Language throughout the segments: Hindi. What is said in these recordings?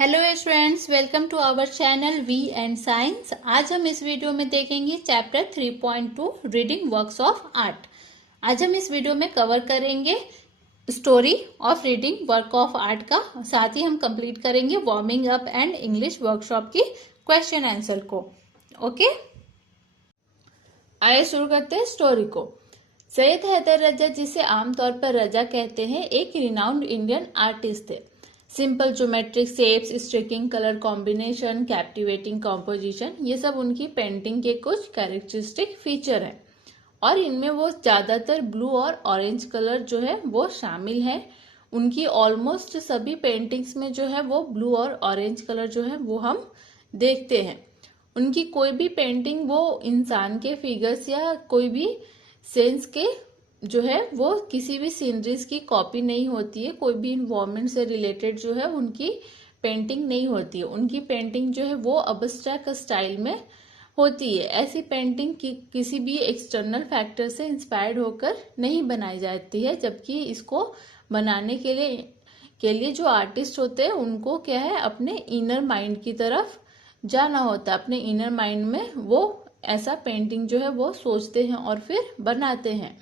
Hello students, welcome to our channel V and science. आज हम इस वीडियो में देखेंगे chapter 3.2 reading works of art. आज हम इस वीडियो में कवर करेंगे story of reading work of art का, साथ ही हम कंप्लीट करेंगे warming up and English workshop की क्वेश्चन आंसर को। ओके, आइए शुरू करते हैं स्टोरी को। सैयद हैदर रजा, जिसे आमतौर पर रजा कहते हैं, एक रिनाउंड इंडियन आर्टिस्ट थे। Simple geometric shapes, striking colour combination, captivating composition, ये सब उनकी पेंटिंग के कुछ कैरेक्टरिस्टिक फीचर हैं और इनमें वो ज़्यादातर ब्लू और ऑरेंज कलर जो है वो शामिल है। उनकी ऑलमोस्ट सभी पेंटिंग्स में जो है वो ब्लू और ऑरेंज कलर जो है वो हम देखते हैं। उनकी कोई भी पेंटिंग वो इंसान के फिगर्स या कोई भी सेंस के जो है वो किसी भी सीनरीज की कॉपी नहीं होती है। कोई भी इन्वायरमेंट से रिलेटेड जो है उनकी पेंटिंग नहीं होती है। उनकी पेंटिंग जो है वो अब्स्ट्रैक्ट स्टाइल में होती है। ऐसी पेंटिंग किसी भी एक्सटर्नल फैक्टर से इंस्पायर्ड होकर नहीं बनाई जाती है, जबकि इसको बनाने के लिए जो आर्टिस्ट होते हैं उनको क्या है, अपने इनर माइंड की तरफ जाना होता है। अपने इनर माइंड में वो ऐसा पेंटिंग जो है वो सोचते हैं और फिर बनाते हैं।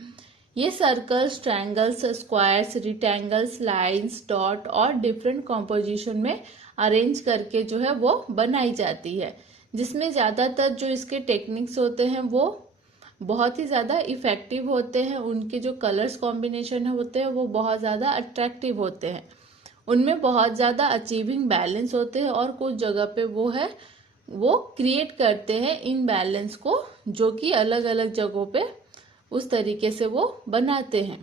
ये circles, triangles, squares, rectangles, lines, dot और डिफरेंट कॉम्पोजिशन में अरेंज करके जो है वो बनाई जाती है, जिसमें ज़्यादातर जो इसके टेक्निक्स होते हैं वो बहुत ही ज़्यादा इफेक्टिव होते हैं। उनके जो कलर्स कॉम्बिनेशन होते हैं वो बहुत ज़्यादा अट्रैक्टिव होते हैं। उनमें बहुत ज़्यादा अचीविंग बैलेंस होते हैं और कुछ जगह पे वो क्रिएट करते हैं इन बैलेंस को, जो कि अलग अलग जगहों पे उस तरीके से वो बनाते हैं।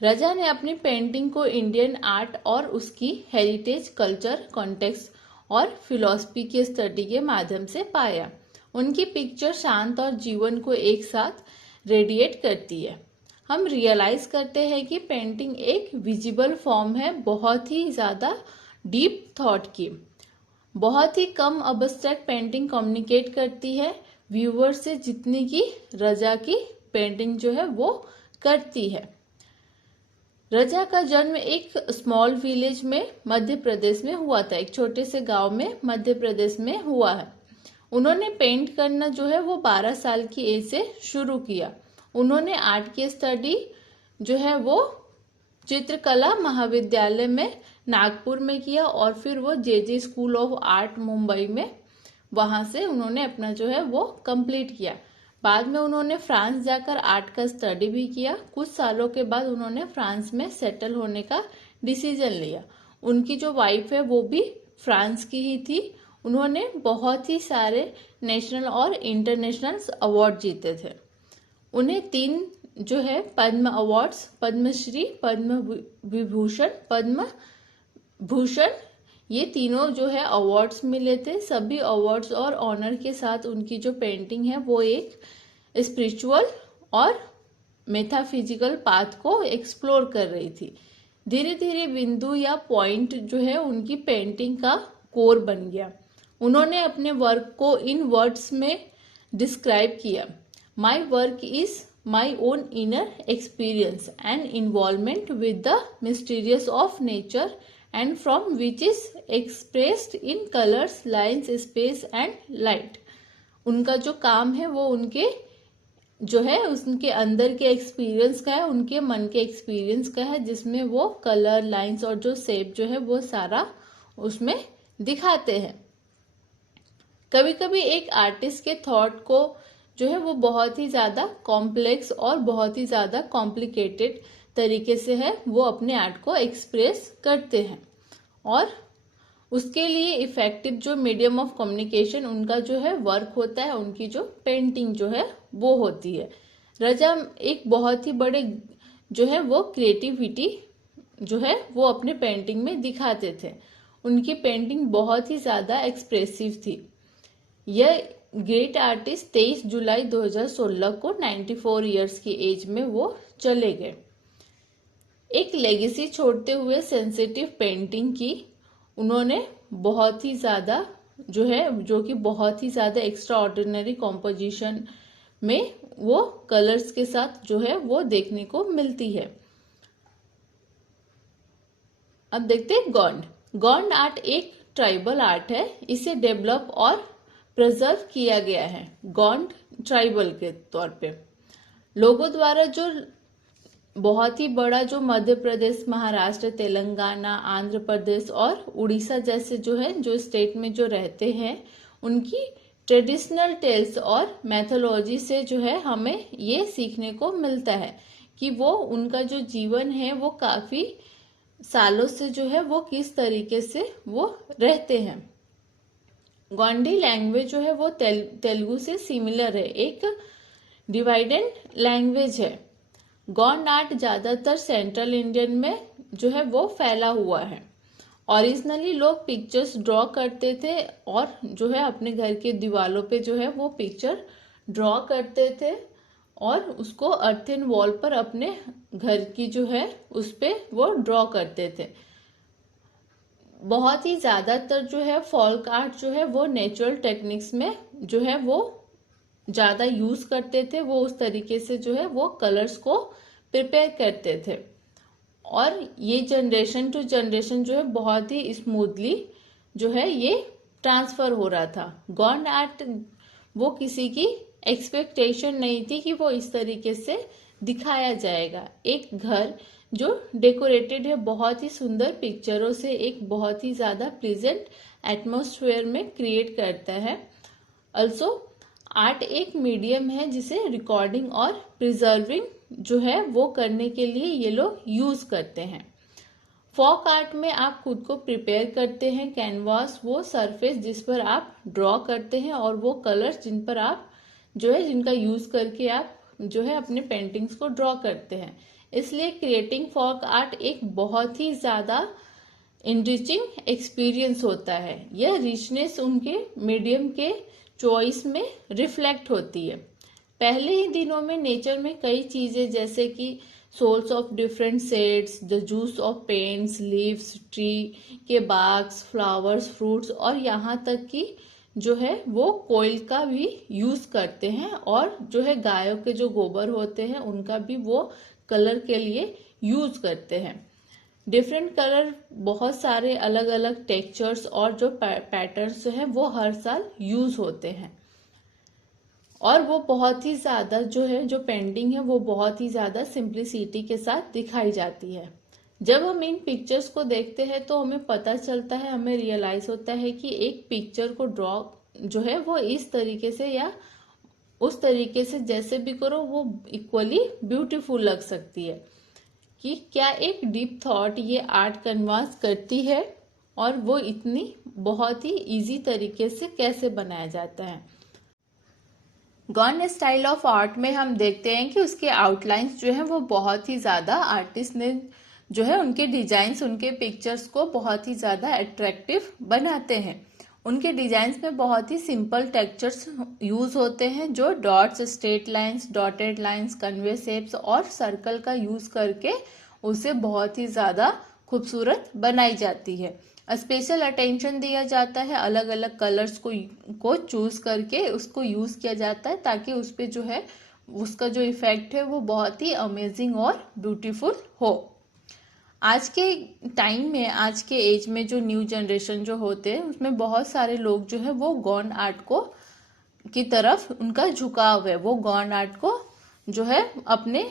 रजा ने अपनी पेंटिंग को इंडियन आर्ट और उसकी हेरिटेज, कल्चर, कॉन्टेक्स्ट और फिलॉसफी के स्टडी के माध्यम से पाया। उनकी पिक्चर शांत और जीवन को एक साथ रेडिएट करती है। हम रियलाइज करते हैं कि पेंटिंग एक विजिबल फॉर्म है बहुत ही ज़्यादा डीप थॉट की। बहुत ही कम अब्स्ट्रैक्ट पेंटिंग कम्युनिकेट करती है व्यूअर से जितनी की रजा की पेंटिंग जो है वो करती है। रजा का जन्म एक स्मॉल विलेज में मध्य प्रदेश में हुआ था। एक छोटे से गांव में मध्य प्रदेश में हुआ है। उन्होंने पेंट करना जो है वो 12 साल की एज से शुरू किया। उन्होंने आर्ट की स्टडी जो है वो चित्रकला महाविद्यालय में नागपुर में किया और फिर वो जे स्कूल ऑफ आर्ट मुंबई में, वहां से उन्होंने अपना जो है वो कंप्लीट किया। बाद में उन्होंने फ्रांस जाकर आर्ट का स्टडी भी किया। कुछ सालों के बाद उन्होंने फ्रांस में सेटल होने का डिसीजन लिया। उनकी जो वाइफ है वो भी फ्रांस की ही थी। उन्होंने बहुत ही सारे नेशनल और इंटरनेशनल अवार्ड जीते थे। उन्हें 3 जो है पद्म अवार्ड्स, पद्मश्री, पद्म विभूषण, पद्म भूषण, ये तीनों जो है अवार्ड्स मिले थे। सभी अवार्ड्स और ऑनर के साथ उनकी जो पेंटिंग है वो एक स्पिरिचुअल और मेटाफिजिकल पाथ को एक्सप्लोर कर रही थी। धीरे धीरे बिंदु या पॉइंट जो है उनकी पेंटिंग का कोर बन गया। उन्होंने अपने वर्क को इन वर्ड्स में डिस्क्राइब किया: my work is my own inner experience and involvement with the mysterious of nature and from which is expressed in colors, lines, space and light। उनका जो काम है वो उनके जो है उनके अंदर के एक्सपीरियंस का है, उनके मन के एक्सपीरियंस का है, जिसमें वो कलर, लाइंस और जो शेप जो है वो सारा उसमें दिखाते हैं। कभी कभी एक आर्टिस्ट के थॉट को जो है वो बहुत ही ज्यादा कॉम्प्लेक्स और बहुत ही ज्यादा कॉम्प्लिकेटेड तरीके से है वो अपने आर्ट को एक्सप्रेस करते हैं और उसके लिए इफेक्टिव जो मीडियम ऑफ कम्युनिकेशन उनका जो है वर्क होता है, उनकी जो पेंटिंग जो है वो होती है। रजा एक बहुत ही बड़े जो है वो क्रिएटिविटी जो है वो अपने पेंटिंग में दिखाते थे। उनकी पेंटिंग बहुत ही ज्यादा एक्सप्रेसिव थी। यह ग्रेट आर्टिस्ट 23 जुलाई 2016 को 94 इयर्स की एज में वो चले गए। एक लेगेसी छोड़ते हुए सेंसिटिव पेंटिंग की उन्होंने बहुत ही ज्यादा जो है, जो कि बहुत ही ज्यादा एक्स्ट्रा ऑर्डिनरी कॉम्पोजिशन में वो कलर्स के साथ जो है वो देखने को मिलती है। अब देखते हैं गॉन्ड। गॉन्ड आर्ट एक ट्राइबल आर्ट है, इसे डेवलप और प्रिजर्व किया गया है गोंड ट्राइबल के तौर पे। लोगों द्वारा जो बहुत ही बड़ा जो मध्य प्रदेश, महाराष्ट्र, तेलंगाना, आंध्र प्रदेश और उड़ीसा जैसे जो है जो स्टेट में जो रहते हैं, उनकी ट्रेडिशनल टेल्स और मैथोलॉजी से जो है हमें ये सीखने को मिलता है कि वो उनका जो जीवन है वो काफी सालों से जो है वो किस तरीके से वो रहते हैं। गोंडी लैंग्वेज जो है वो तेलुगु से सिमिलर है, एक डिवाइडेड लैंग्वेज है। गोंड आर्ट ज्यादातर सेंट्रल इंडियन में जो है वो फैला हुआ है। ओरिजिनली लोग पिक्चर्स ड्रॉ करते थे और जो है अपने घर के दीवारों पे जो है वो पिक्चर ड्रॉ करते थे और उसको अर्थन वॉल पर अपने घर की जो है उस पे वो ड्रॉ करते थे। बहुत ही ज्यादातर जो है फोल्क आर्ट जो है वो नेचुरल टेक्निक्स में जो है वो ज्यादा यूज करते थे। वो उस तरीके से जो है वो कलर्स को प्रिपेयर करते थे और ये जनरेशन टू जनरेशन जो है बहुत ही स्मूथली जो है ये ट्रांसफर हो रहा था। गोंड आर्ट वो किसी की एक्सपेक्टेशन नहीं थी कि वो इस तरीके से दिखाया जाएगा। एक घर जो डेकोरेटेड है बहुत ही सुंदर पिक्चरों से एक बहुत ही ज्यादा प्लीजेंट एटमॉस्फेयर में क्रिएट करता है। अल्सो आर्ट एक मीडियम है जिसे रिकॉर्डिंग और प्रिजर्विंग जो है वो करने के लिए ये लोग यूज करते हैं। फोक आर्ट में आप खुद को प्रिपेयर करते हैं, कैनवास वो सरफेस जिस पर आप ड्रॉ करते हैं और वो कलर्स जिन पर आप जो है जिनका यूज करके आप जो है अपने पेंटिंग्स को ड्रॉ करते हैं। इसलिए क्रिएटिंग फोक आर्ट एक बहुत ही ज्यादा इनरिचिंग एक्सपीरियंस होता है। यह रिचनेस उनके मीडियम के चॉइस में रिफ्लेक्ट होती है। पहले ही दिनों में नेचर में कई चीजें जैसे कि soils of different shades, the juice of paints, leaves, tree के बाग्स, फ्लावर्स, फ्रूट्स और यहाँ तक कि जो है वो कोयल का भी यूज करते हैं और जो है गायों के जो गोबर होते हैं उनका भी वो कलर के लिए यूज करते हैं। डिफरेंट कलर, बहुत सारे अलग अलग टेक्सचर्स और जो पैटर्न्स हैं वो हर साल यूज होते हैं और वो बहुत ही ज्यादा जो है जो पेंटिंग है वो बहुत ही ज्यादा सिंप्लिसिटी के साथ दिखाई जाती है। जब हम इन पिक्चर्स को देखते हैं तो हमें पता चलता है, हमें रियलाइज होता है कि एक पिक्चर को ड्रॉ जो है वो इस तरीके से या उस तरीके से जैसे भी करो वो इक्वली ब्यूटीफुल लग सकती है कि क्या एक डीप थॉट ये आर्ट कन्वास करती है और वो इतनी बहुत ही इजी तरीके से कैसे बनाया जाता है। गोंड स्टाइल ऑफ आर्ट में हम देखते हैं कि उसके आउटलाइंस जो है वो बहुत ही ज्यादा आर्टिस्ट ने जो है उनके डिजाइन्स, उनके पिक्चर्स को बहुत ही ज्यादा अट्रैक्टिव बनाते हैं। उनके डिजाइन्स में बहुत ही सिंपल टेक्सचर्स यूज होते हैं जो dots, straight lines, dotted lines, convey shapes और सर्कल का यूज करके उसे बहुत ही ज्यादा खूबसूरत बनाई जाती है। स्पेशल अटेंशन दिया जाता है, अलग अलग कलर्स को चूज करके उसको यूज किया जाता है ताकि उस पे जो है उसका जो इफेक्ट है वो बहुत ही अमेजिंग और ब्यूटीफुल हो। आज के टाइम में, आज के एज में जो न्यू जनरेशन जो होते हैं उसमें बहुत सारे लोग जो है वो गोंड आर्ट को की तरफ उनका झुकाव है। वो गोंड आर्ट को जो है अपने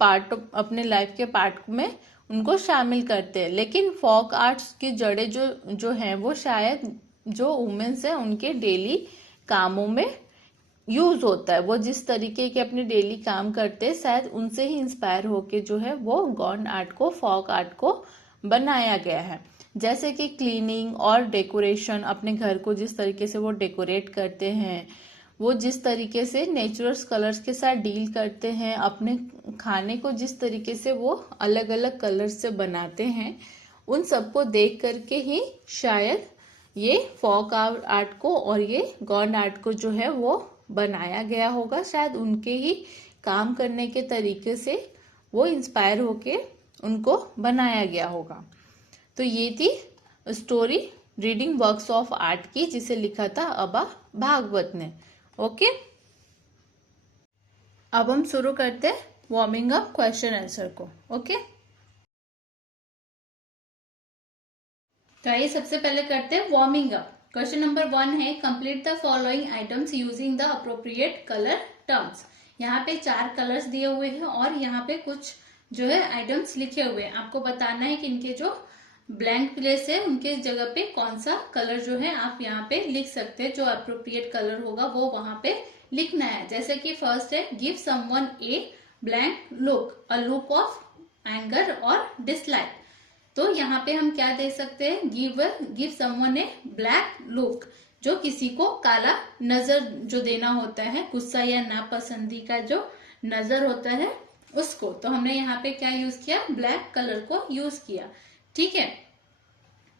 पार्ट, अपने लाइफ के पार्ट में उनको शामिल करते हैं। लेकिन फोक आर्ट्स की जड़ें जो हैं वो शायद जो वुमेन्स हैं उनके डेली कामों में यूज होता है। वो जिस तरीके के अपने डेली काम करते हैं शायद उनसे ही इंस्पायर होके जो है वो गोंड आर्ट को, फोक आर्ट को बनाया गया है। जैसे कि क्लीनिंग और डेकोरेशन, अपने घर को जिस तरीके से वो डेकोरेट करते हैं, वो जिस तरीके से नेचुरल कलर्स के साथ डील करते हैं, अपने खाने को जिस तरीके से वो अलग अलग कलर्स से बनाते हैं, उन सबको देख करके ही शायद ये फोक आर्ट को और ये गोंड आर्ट को जो है वो बनाया गया होगा। शायद उनके ही काम करने के तरीके से वो इंस्पायर होके उनको बनाया गया होगा। तो ये थी story reading works of art की, जिसे लिखा था अबा भागवत ने। ओके, अब हम शुरू करते हैं वार्मिंग अप क्वेश्चन आंसर को। ओके, तो आइए सबसे पहले करते हैं वार्मिंग अप। क्वेश्चन नंबर 1 है complete the following items using the appropriate colour terms. यहाँ पे 4 कलर्स दिए हुए हैं और यहाँ पे कुछ जो है आइटम्स लिखे हुए हैं। आपको बताना है कि इनके जो ब्लैंक प्लेस है उनके जगह पे कौन सा कलर जो है आप यहाँ पे लिख सकते हैं। जो अप्रोप्रिएट कलर होगा वो वहां पे लिखना है। जैसे कि फर्स्ट है give someone a blank look, a look of anger और डिसलाइक। तो यहाँ पे हम क्या दे सकते हैं, गिव समवन ए ब्लैक लुक, जो किसी को काला नजर जो देना होता है, गुस्सा या नापसंदी का जो नजर होता है उसको। तो हमने यहाँ पे क्या यूज किया, ब्लैक कलर को यूज किया। ठीक है,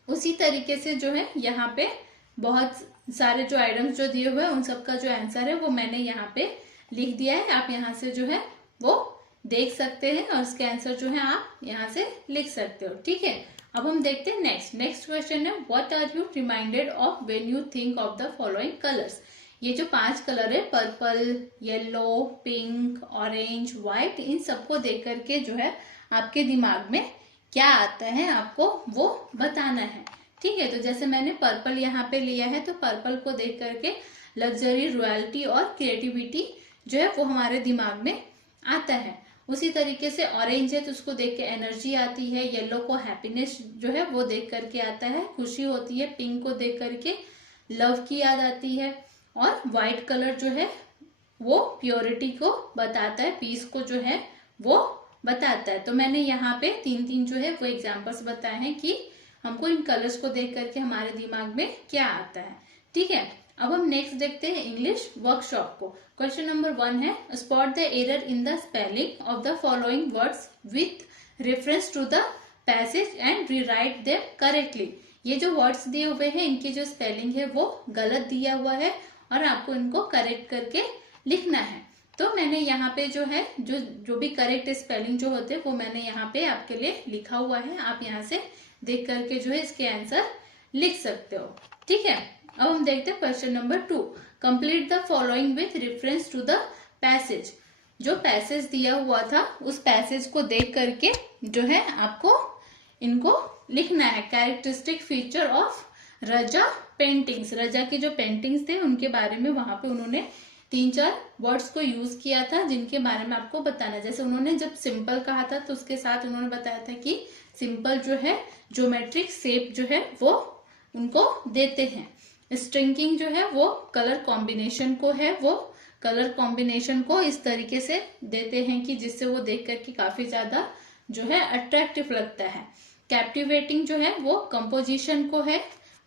उसी तरीके से जो है यहाँ पे बहुत सारे जो आइटम्स जो दिए हुए हैं उन सबका जो आंसर है वो मैंने यहाँ पे लिख दिया है। आप यहाँ से जो है वो देख सकते हैं और इसके आंसर जो है आप यहाँ से लिख सकते हो। ठीक है, अब हम देखते हैं नेक्स्ट क्वेश्चन है what are you reminded of when you think of the following colours. ये जो 5 कलर है purple, yellow, pink, orange, white, इन सबको देख करके जो है आपके दिमाग में क्या आता है आपको वो बताना है। ठीक है, तो जैसे मैंने पर्पल यहाँ पे लिया है तो पर्पल को देख करके लग्जरी, रॉयल्टी और क्रिएटिविटी जो है वो हमारे दिमाग में आता है। उसी तरीके से ऑरेंज है तो उसको देख के एनर्जी आती है। येलो को हैप्पीनेस जो है वो देख करके आता है, खुशी होती है। पिंक को देख करके लव की याद आती है। और व्हाइट कलर जो है वो प्योरिटी को बताता है, पीस को जो है वो बताता है। तो मैंने यहाँ पे 3 जो है वो एग्जाम्पल्स बताए हैं कि हमको इन कलर्स को देख करके हमारे दिमाग में क्या आता है। ठीक है, अब हम नेक्स्ट देखते हैं इंग्लिश वर्कशॉप को। क्वेश्चन नंबर 1 है spot the error in the spelling of the following words with reference to the passage and rewrite them correctly. ये जो वर्ड्स दिए हुए हैं इनकी जो स्पेलिंग है वो गलत दिया हुआ है और आपको इनको करेक्ट करके लिखना है। तो मैंने यहाँ पे जो है जो भी करेक्ट स्पेलिंग जो होते हैं वो मैंने यहाँ पे आपके लिए लिखा हुआ है। आप यहाँ से देख करके जो है इसके आंसर लिख सकते हो। ठीक है, अब हम देखते हैं question number 2 complete the following with reference to the passage. जो पैसेज दिया हुआ था उस पैसेज को देख करके जो है आपको इनको लिखना है। Characteristic feature of Raza paintings, Raza के जो पेंटिंग्स थे उनके बारे में वहां पे उन्होंने 3-4 वर्ड्स को यूज किया था जिनके बारे में आपको बताना है। जैसे उन्होंने जब सिंपल कहा था तो उसके साथ उन्होंने बताया था कि सिंपल जो है ज्योमेट्रिक शेप जो है वो उनको देते हैं। स्ट्रिंकिंग जो है वो कलर कॉम्बिनेशन को है, वो कलर कॉम्बिनेशन को इस तरीके से देते हैं कि जिससे वो देख करके काफी ज्यादा जो है अट्रैक्टिव लगता है। कैप्टिवेटिंग जो है वो कंपोजिशन को है,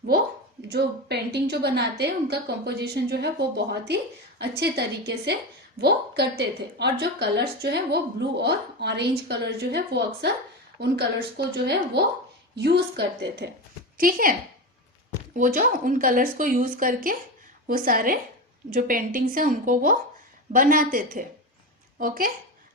वो जो पेंटिंग जो बनाते हैं उनका कंपोजिशन जो है वो बहुत ही अच्छे तरीके से वो करते थे। और जो कलर्स जो है वो ब्लू और ऑरेंज कलर जो है वो अक्सर उन कलर्स को जो है वो यूज करते थे। ठीक है, वो जो उन कलर्स को यूज करके वो सारे जो पेंटिंग्स हैं उनको वो बनाते थे। ओके,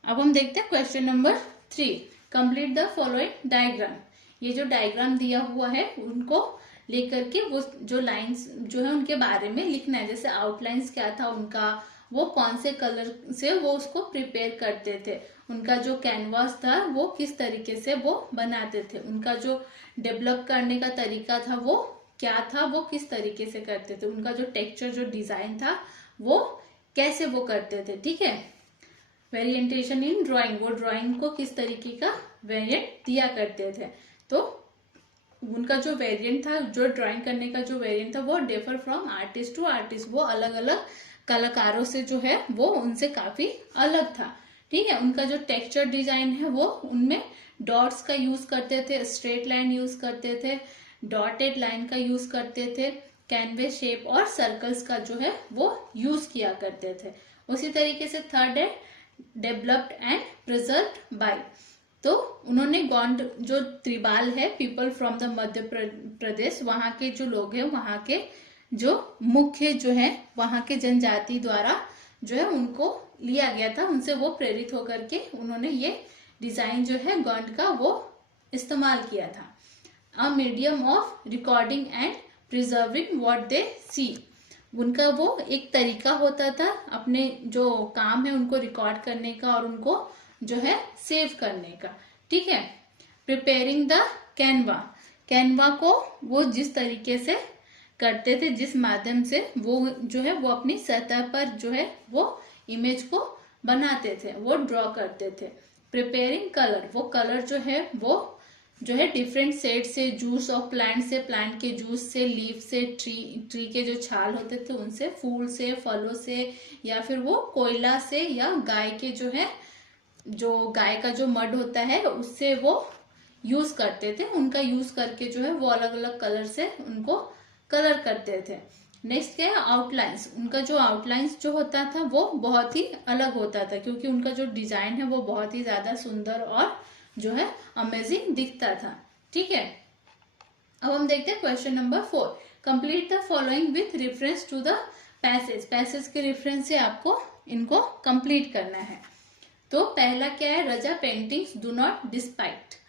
अब हम देखते हैं question number 3 complete the following diagram. ये जो डायग्राम दिया हुआ है उनको लेकर के वो जो लाइंस जो है उनके बारे में लिखना है। जैसे आउटलाइंस क्या था उनका, वो कौन से कलर से वो उसको प्रिपेयर करते थे, उनका जो कैनवास था वो किस तरीके से वो बनाते थे, उनका जो डेवलप करने का तरीका था वो क्या था, वो किस तरीके से करते थे, उनका जो टेक्सचर जो डिजाइन था वो कैसे वो करते थे। ठीक है, वेरिएंटेशन इन ड्राइंग, वो ड्राइंग को किस तरीके का वेरिएंट दिया करते थे। तो उनका जो वेरिएंट था, जो ड्राइंग करने का जो वेरिएंट था वो differ from artist to artist, वो अलग अलग कलाकारों से जो है वो उनसे काफी अलग था। ठीक है, उनका जो टेक्सचर डिजाइन है वो उनमें डॉट्स का यूज करते थे, स्ट्रेट लाइन यूज करते थे, डॉटेड लाइन का यूज करते थे, कैनवेस शेप और सर्कल्स का जो है वो यूज किया करते थे। उसी तरीके से थर्ड है डेवलप्ड एंड प्रिजर्व्ड बाय। तो उन्होंने गौंड जो त्रिबाल है, people from the Madhya Pradesh, वहां के जो लोग हैं, वहां के जो मुख्य जो है वहां के जनजाति द्वारा जो है उनको लिया गया था, उनसे वो प्रेरित होकर के उन्होंने ये डिजाइन जो है गौंड का वो इस्तेमाल किया था। A medium of recording and preserving what they see, उनका वो एक तरीका होता था अपने जो काम है उनको रिकॉर्ड करने का और उनको जो है सेव करने का। ठीक है, प्रिपेयरिंग द कैनवा, कैनवा को वो जिस तरीके से करते थे, जिस माध्यम से वो जो है वो अपनी सतह पर जो है वो इमेज को बनाते थे, वो ड्रॉ करते थे। प्रिपेयरिंग कलर, वो कलर जो है वो जो है डिफरेंट सेड से, जूस ऑफ प्लांट से, प्लांट के जूस से, लीफ से, ट्री के जो छाल होते थे उनसे, फूल से, फलों से, या फिर वो कोयला से, या गाय के जो है जो गाय का जो मड होता है उससे वो यूज करते थे। उनका यूज करके जो है वो अलग अलग कलर से उनको कलर करते थे। नेक्स्ट क्या है, आउटलाइंस। उनका जो आउटलाइंस जो होता था वो बहुत ही अलग होता था, क्योंकि उनका जो डिजाइन है वो बहुत ही ज्यादा सुंदर और जो है अमेजिंग दिखता था। ठीक है, अब हम देखते हैं question number 4। Complete the following with reference to the passage. Passage के रेफरेंस से आपको इनको कंप्लीट करना है। तो पहला क्या है, रजा पेंटिंग्स डू नॉट डिस्पाइट।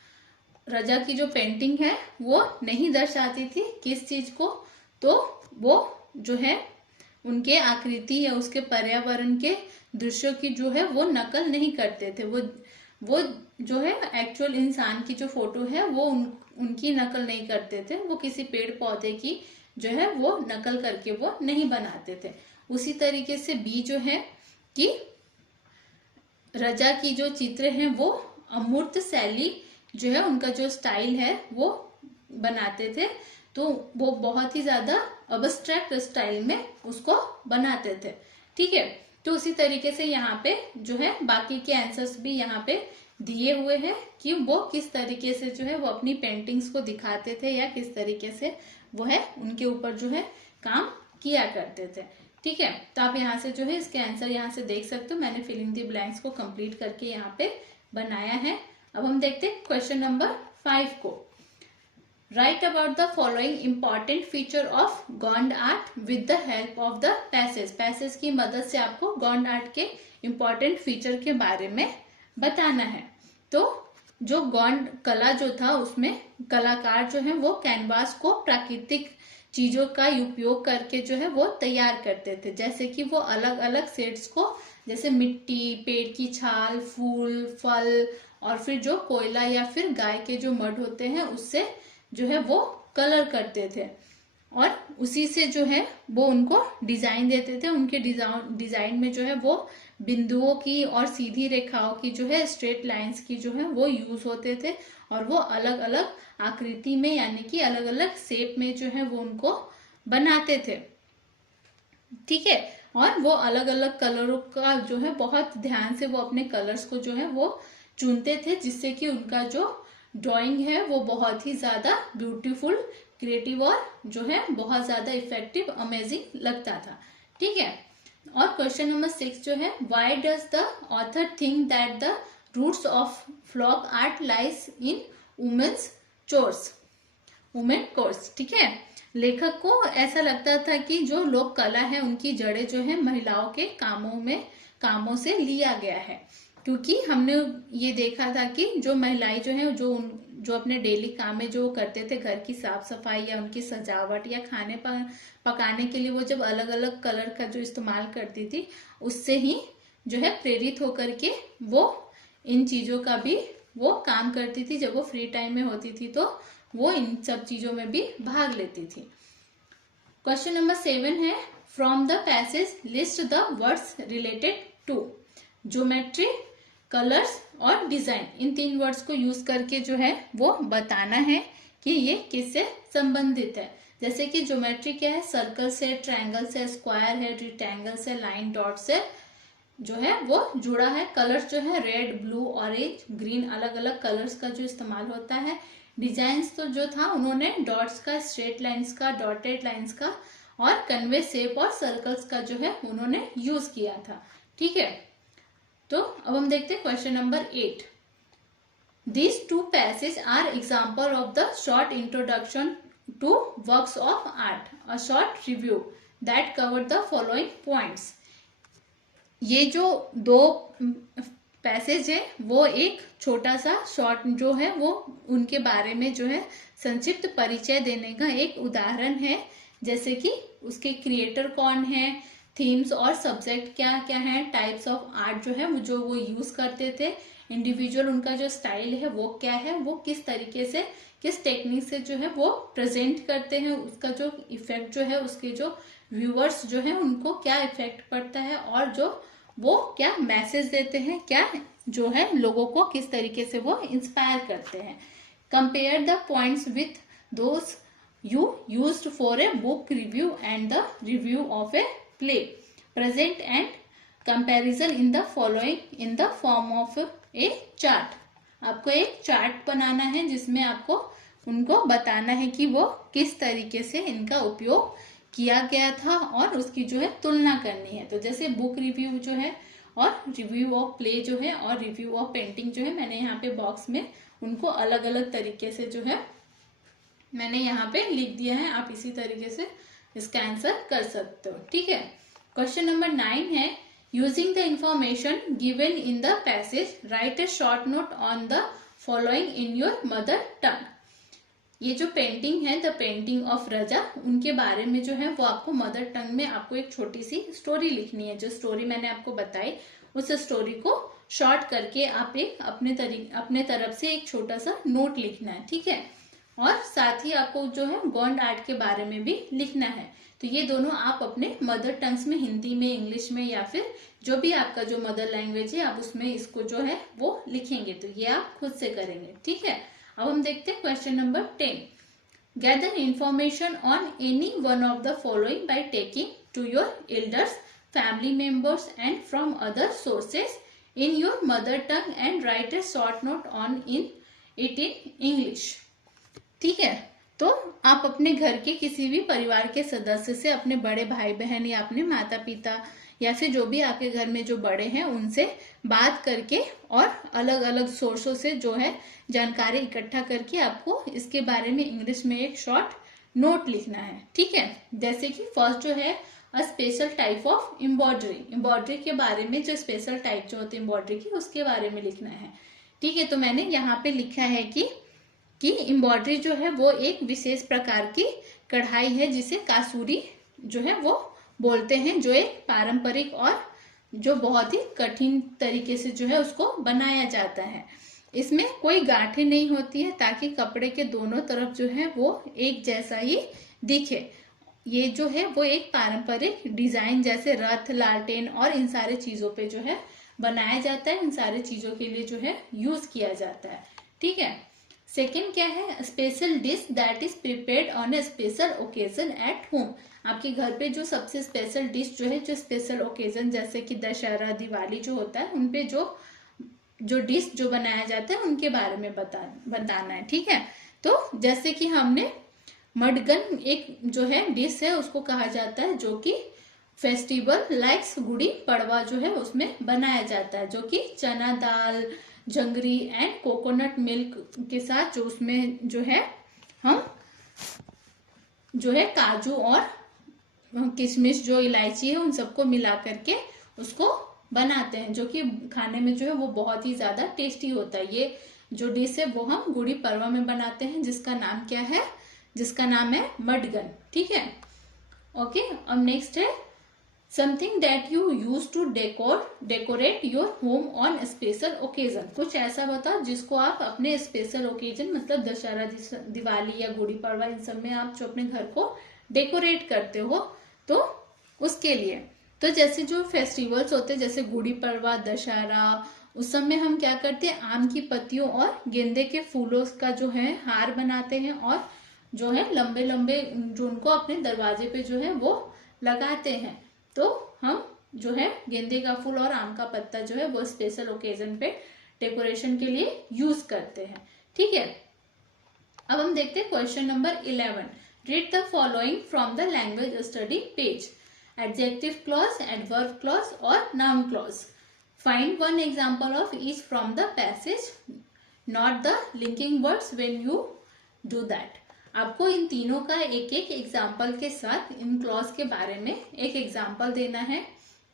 रजा की जो पेंटिंग है वो नहीं दर्शाती थी किस चीज को, तो वो जो है उनके आकृति या उसके पर्यावरण के दृश्यों की जो है वो नकल नहीं करते थे। वो जो है एक्चुअल इंसान की जो फोटो है वो उनकी नकल नहीं करते थे। वो किसी पेड़ पौधे की जो है वो नकल करके वो नहीं बनाते थे। उसी तरीके से बी जो है कि रजा की जो चित्र है वो अमूर्त शैली जो है, उनका जो स्टाइल है वो बनाते थे, तो वो बहुत ही ज्यादा अब्स्ट्रैक्ट स्टाइल में उसको बनाते थे। ठीक है, तो उसी तरीके से यहाँ पे जो है बाकी के आंसर्स भी यहाँ पे दिए हुए हैं कि वो किस तरीके से जो है वो अपनी पेंटिंग्स को दिखाते थे, या किस तरीके से वो है उनके ऊपर जो है काम किया करते थे। ठीक है, तो आप यहाँ से जो है इसके आंसर यहाँ से देख सकते हो। मैंने फिलिंग द ब्लैंक्स को कंप्लीट करके यहाँ पे बनाया है। अब हम देखते हैं क्वेश्चन नंबर 5 को। Right about the following important feature of Gond art with the help of the passage. Passage की मदद से आपको गॉन्ड आर्ट के इंपॉर्टेंट फीचर के बारे में बताना है। तो जो गॉन्ड कला जो था उसमें कलाकार जो है वो कैनवास को प्राकृतिक चीजों का उपयोग करके जो है वो तैयार करते थे। जैसे कि वो अलग अलग शेड्स को, जैसे मिट्टी, पेड़ की छाल, फूल, फल, और फिर जो कोयला या फिर गाय के जो मड होते हैं उससे जो है वो कलर करते थे, और उसी से जो है वो उनको डिजाइन देते थे। उनके डिजाइन में जो है वो बिंदुओं की और सीधी रेखाओं की जो है, स्ट्रेट लाइंस की जो है वो यूज होते थे, और वो अलग अलग आकृति में यानी कि अलग अलग शेप में जो है वो उनको बनाते थे। ठीक है, और वो अलग अलग कलरों का जो है बहुत ध्यान से वो अपने कलर्स को जो है वो चुनते थे, जिससे कि उनका जो ड्राइंग है वो बहुत ही ज्यादा ब्यूटीफुल, क्रिएटिव और जो है बहुत ज्यादा इफेक्टिव, अमेजिंग लगता था। ठीक है, और क्वेश्चन नंबर 6 जो है, why does the author think that the roots of folk art lies in women's chores, women chores. ठीक है, लेखक को ऐसा लगता था कि जो लोक कला है उनकी जड़ें जो है महिलाओं के कामों से लिया गया है, क्योंकि हमने ये देखा था कि जो महिलाएं जो है जो अपने डेली काम में जो करते थे, घर की साफ सफाई या उनकी सजावट या खाने पकाने के लिए वो जब अलग अलग कलर का जो इस्तेमाल करती थी, उससे ही जो है प्रेरित होकर के वो इन चीजों का भी वो काम करती थी। जब वो फ्री टाइम में होती थी तो वो इन सब चीजों में भी भाग लेती थी। क्वेश्चन नंबर 7 है, from the passage list the words related to geometry, colours और डिजाइन। इन 3 वर्ड्स को यूज करके जो है वो बताना है कि ये किससे संबंधित है। जैसे कि ज्योमेट्री क्या है, सर्कल से, ट्रायंगल से, स्क्वायर है, रेक्टेंगल से, लाइन, डॉट से जो है वो जुड़ा है। कलर्स जो है रेड, ब्लू, ऑरेंज, ग्रीन, अलग अलग कलर्स का जो इस्तेमाल होता है। डिजाइन्स तो जो था उन्होंने डॉट्स का, स्ट्रेट लाइंस का, डॉटेड लाइंस का और कन्वे शेप और सर्कल्स का जो है उन्होंने यूज किया था। ठीक है, तो अब हम देखते हैं question number 8। These 2 passages are example of the short introduction to works of art, a short review that covered the following points. ये जो 2 पैसेज है वो एक छोटा सा शॉर्ट जो है वो उनके बारे में जो है संक्षिप्त परिचय देने का एक उदाहरण है। जैसे कि उसके क्रिएटर कौन है, थीम्स और सब्जेक्ट क्या क्या है, टाइप्स ऑफ आर्ट जो है जो वो यूज करते थे, इंडिविजुअल उनका जो स्टाइल है वो क्या है, वो किस तरीके से किस टेक्निक से जो है वो प्रेजेंट करते हैं, उसका जो इफेक्ट जो है, उसके जो व्यूअर्स जो है उनको क्या इफेक्ट पड़ता है, और जो वो क्या मैसेज देते हैं, क्या जो है लोगों को किस तरीके से वो इंस्पायर करते हैं। Compare the points with those you used for a book review and the review of a play. Present and comparison in the following in the form of a chart. आपको एक चार्ट बनाना है जिसमें आपको उनको बताना है कि वो किस तरीके से इनका उपयोग किया गया था और उसकी जो है तुलना करनी है। तो जैसे बुक रिव्यू जो है और रिव्यू ऑफ प्ले जो है और रिव्यू ऑफ पेंटिंग जो है, मैंने यहाँ पे बॉक्स में उनको अलग अलग तरीके से जो है मैंने यहाँ पे लिख दिया है। आप इसी तरीके से इसका आंसर कर सकते हो। ठीक है, क्वेश्चन नंबर 9 है, using the information given in the passage right a short note on the following in your mother टंग। ये जो पेंटिंग है, द पेंटिंग ऑफ रजा, उनके बारे में जो है वो आपको मदर टंग में आपको एक छोटी सी स्टोरी लिखनी है। जो स्टोरी मैंने आपको बताई उस स्टोरी को शॉर्ट करके आप एक अपने तरफ से एक छोटा सा नोट लिखना है। ठीक है, और साथ ही आपको जो है गॉन्ड आर्ट के बारे में भी लिखना है। तो ये दोनों आप अपने मदर टंग्स में, हिंदी में, इंग्लिश में, या फिर जो भी आपका जो मदर लैंग्वेज है आप उसमें इसको जो है वो लिखेंगे। तो ये आप खुद से करेंगे। ठीक है, अब हम देखते हैं question number 10। Gather information on any one of the following by taking to your elders, family members and from other sources in your mother tongue and write a short note on it in English. ठीक है, तो आप अपने घर के किसी भी परिवार के सदस्य से, अपने बड़े भाई बहन या अपने माता पिता या फिर जो भी आपके घर में जो बड़े हैं उनसे बात करके और अलग अलग सोर्सों से जो है जानकारी इकट्ठा करके आपको इसके बारे में इंग्लिश में एक शॉर्ट नोट लिखना है। ठीक है, जैसे कि फर्स्ट जो है a special type of embroidery, embroidery के बारे में, जो स्पेशल टाइप जो होती है एम्ब्रॉयडरी की उसके बारे में लिखना है। ठीक है, तो मैंने यहाँ पे लिखा है कि एम्ब्रॉयडरी जो है वो एक विशेष प्रकार की कढ़ाई है जिसे कासूरी जो है वो बोलते हैं, जो एक पारंपरिक और जो बहुत ही कठिन तरीके से जो है उसको बनाया जाता है। इसमें कोई गांठें नहीं होती है ताकि कपड़े के दोनों तरफ जो है वो एक जैसा ही दिखे। ये जो है वो एक पारंपरिक डिजाइन जैसे रथ, लालटेन और इन सारे चीजों पे जो है बनाया जाता है, इन सारे चीजों के लिए जो है यूज किया जाता है। ठीक है, सेकेंड क्या है, special dish that is prepared on A special occasion at home. आपके घर पे जो सबसे स्पेशल डिश जो है, जो स्पेशल ओकेजन जैसे कि दशहरा, दिवाली जो होता है, उनपे जो डिश जो बनाया जाता है उनके बारे में बताना है। ठीक है, तो जैसे कि हमने मडगन एक जो है डिश है उसको कहा जाता है, जो कि फेस्टिवल लाइक्स गुड़ी पड़वा जो है उसमें बनाया जाता है, जो कि चना दाल, जंगरी एंड कोकोनट मिल्क के साथ जो उसमें जो है हम जो है काजू और किशमिश, जो इलायची है, उन सबको मिला करके उसको बनाते हैं, जो कि खाने में जो है वो बहुत ही ज्यादा टेस्टी होता है। ये जो डिश है वो हम गुड़ी पड़वा में बनाते हैं, जिसका नाम क्या है, जिसका नाम है मडगन। ठीक है, ओके। अब नेक्स्ट है something that you use to decorate your home on special occasion. कुछ ऐसा बताओ जिसको आप अपने स्पेशल ओकेजन, मतलब दशहरा, दिवाली या गुड़ी पड़वा, इन सब में आप जो अपने घर को डेकोरेट करते हो तो उसके लिए। तो जैसे जो फेस्टिवल्स होते हैं जैसे गुड़ी पड़वा, दशहरा, उस समय हम क्या करते हैं, आम की पत्तियों और गेंदे के फूलों का जो है हार बनाते हैं और जो है लंबे लंबे जो उनको अपने दरवाजे पे जो है वो लगाते हैं। तो हम जो है गेंदे का फूल और आम का पत्ता जो है वो स्पेशल ओकेजन पे डेकोरेशन के लिए यूज करते हैं। ठीक है, अब हम देखते हैं question number 11। Read the following from the language study page, adjective clause, adverb clause और noun clause. Find one example of each from the passage, not the linking words when you do that. आपको इन तीनों का एक एक एग्जाम्पल के साथ इन क्लॉज के बारे में एक एग्जाम्पल देना है,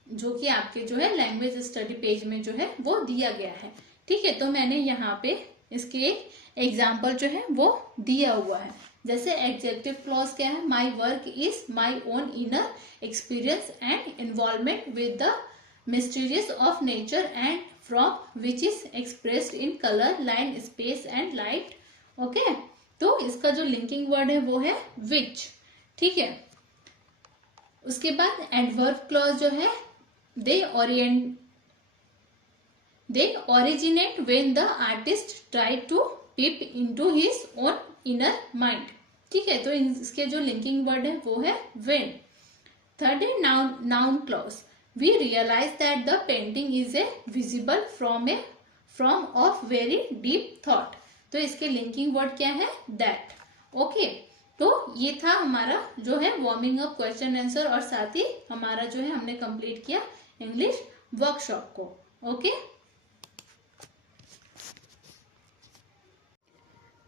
जो कि आपके जो है लैंग्वेज स्टडी पेज में जो है वो दिया गया है। ठीक है, तो मैंने यहाँ पे इसके एग्जाम्पल जो है वो दिया हुआ है। जैसे एडजेक्टिव क्लॉज क्या है, my work is my own inner experience and involvement with the mysterious of nature and from which is expressed in colour, line, space and light. Okay, तो इसका जो लिंकिंग वर्ड है वो है विच, ठीक है। उसके बाद एडवर्ब क्लॉज जो है they originate when the artist try to peep into his own inner mind, ठीक है। तो इसके जो लिंकिंग वर्ड है वो है व्हेन। थर्ड है noun clause, we realize that the painting is a visible from of very deep thought, तो इसके लिंकिंग वर्ड क्या है दैट, ओके। तो ये था हमारा जो है वार्मिंग अप क्वेश्चन आंसर, और साथ ही हमारा जो है हमने कंप्लीट किया इंग्लिश वर्कशॉप को, ओके।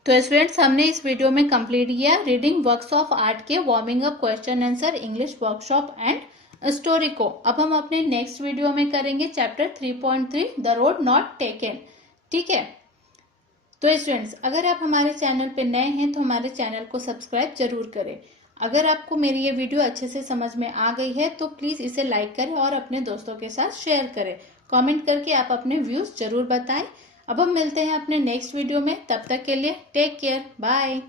तो स्टूडेंट्स हमने इस वीडियो में कंप्लीट किया रीडिंग वर्क्स ऑफ आर्ट के warming up question answer English workshop and story को। अब हम अपने नेक्स्ट वीडियो में करेंगे chapter 3.3 the road not taken, ठीक है। तो स्टूडेंट्स अगर आप हमारे चैनल पे नए हैं तो हमारे चैनल को सब्सक्राइब जरूर करें। अगर आपको मेरी ये वीडियो अच्छे से समझ में आ गई है तो प्लीज इसे लाइक करें और अपने दोस्तों के साथ शेयर करें। कमेंट करके आप अपने व्यूज जरूर बताएं। अब हम मिलते हैं अपने नेक्स्ट वीडियो में, तब तक के लिए टेक केयर, बाय।